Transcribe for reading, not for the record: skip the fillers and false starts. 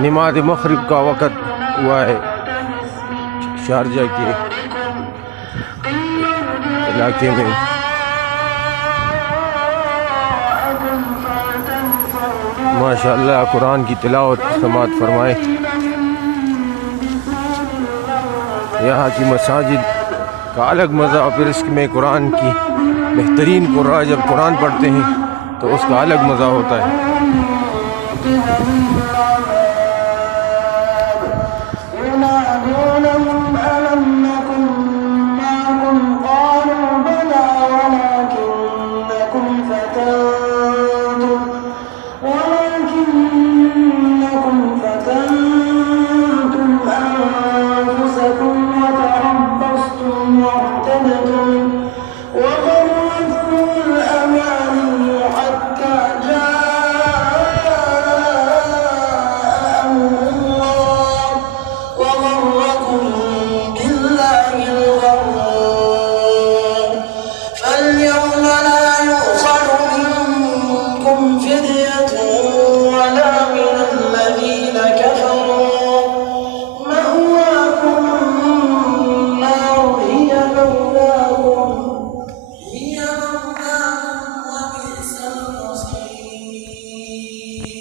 نماز مغرب کا وقت ہوا ہے شارجہ کے علاقے میں۔ ماشاءاللہ قرآن کی تلاوت سماعت فرمائے۔ یہاں کی مساجد کا الگ مزہ، پھر اس میں قرآن کی بہترین قرآن جب قرآن پڑھتے ہیں تو اس کا الگ مزہ ہوتا ہے۔